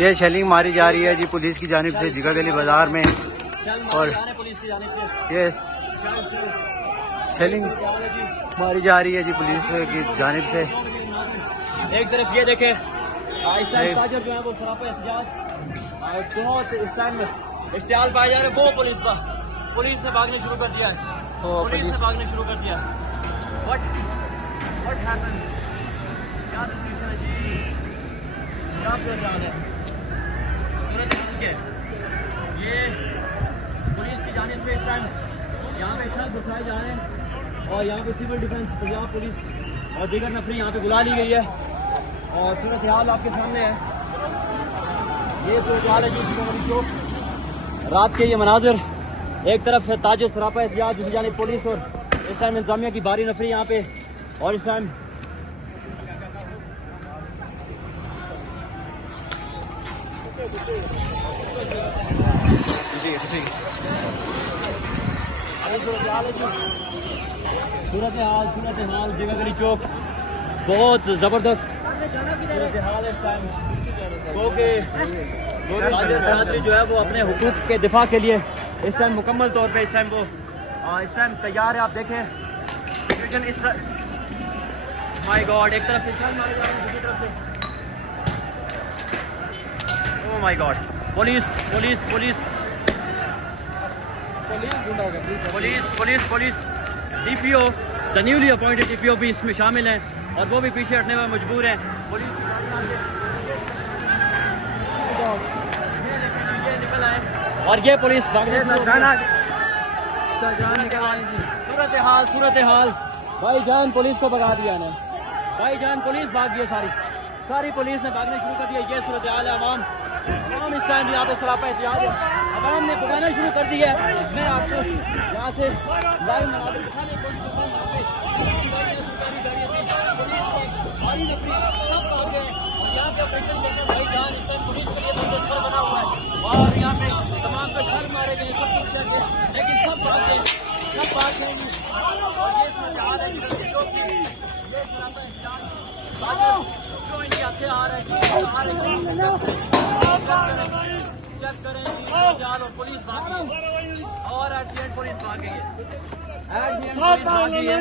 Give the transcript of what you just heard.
ये शेलिंग मारी जा रही है जी पुलिस की जानिब से जिगा गली बाजार में, और ये शेलिंग मारी जा रही है जी पुलिस की जानिब से। एक तरफ ये देखे ताजर जो है वो सरापा एहतजाज बहुत इस टाइम इश्तिहाल पाया जा रहा है, वो पुलिस ने भागने शुरू कर दिया है, पुलिस ने भागने शुरू कर दिया है। What happened? क्या सिचुएशन है जी, क्या प्रोग्राम है ये पुलिस की जानिब से इस टाइम यहाँ पे शख्स बचाए जा रहे हैं, और यहाँ पे सिविल डिफेंस पंजाब पुलिस और दीगर नफरी यहाँ पे बुला ली गई है, और सूरत हाल आपके सामने है। ये सूरत हाल है जी चौक रात के ये मनाजिर, एक तरफ ताजो सरापा एहतियात, दूसरी जानिब पुलिस, और इस टाइम इंतजामिया की भारी नफरी यहाँ पे, और इस टाइम सूरत हाल जगह गली चौक बहुत जबरदस्त सूरत हाल है इस टाइम, क्योंकि जो है वो अपने हुकूक के दिफा के लिए इस टाइम मुकम्मल तौर पे इस टाइम तैयार है। आप देखें इस माय गॉड, एक तरफ से दूसरी तरफ से oh my God, police police police police police DPO, the newly appointed DPO भी इसमें शामिल हैं, और वो भी पीछे हटने में मजबूर हैं। पुलिस ये निकल आए, और ये पुलिस सूरत हाल भाईजान पुलिस को भगा दिया ना, भाईजान पुलिस भाग गई, सारी पुलिस ने भागना शुरू कर दिया। ये सूरत हाल है। अवाम इस टाइम यहाँ पे सरापा एहतियात है, अवाम ने भगाना शुरू कर दिया है। मैं आपको यहाँ से लाइव मनाजिर दिखाने की कोशिश कर रहा हूँ। यहाँ पे ऑपरेशन जैसे भाईजान इस टाइम पुलिस के लिए बंदोबस्त बना हुआ है, और यहाँ पे तमाम पे घर मारे गए, सब कुछ कर गए, लेकिन सब बात नहीं। और ये सूरत हाल है जो इनके हथियार है, चेक करें और पुलिस भागी, और एट द एंड पुलिस भाग गई है।